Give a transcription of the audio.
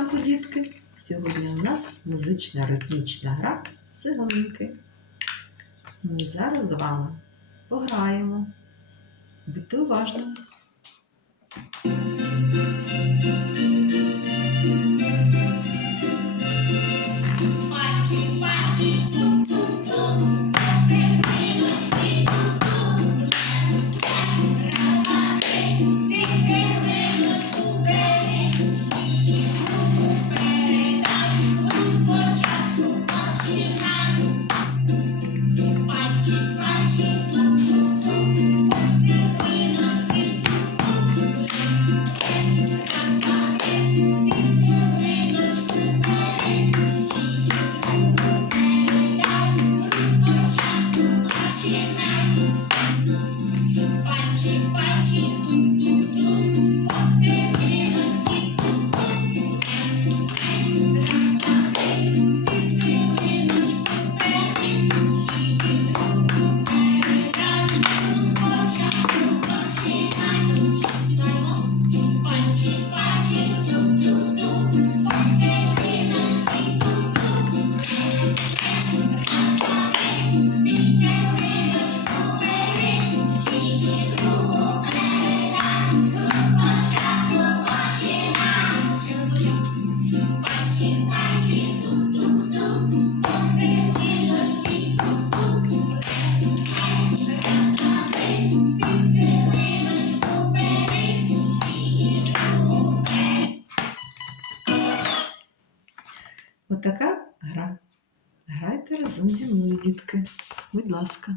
ранку, дітки! Сьогодні у нас музична ритмічна гра циганки. Ми зараз з вами пограємо. Будьте уважними. Отака гра. Грайте разом зі мною, дітки. Будь ласка.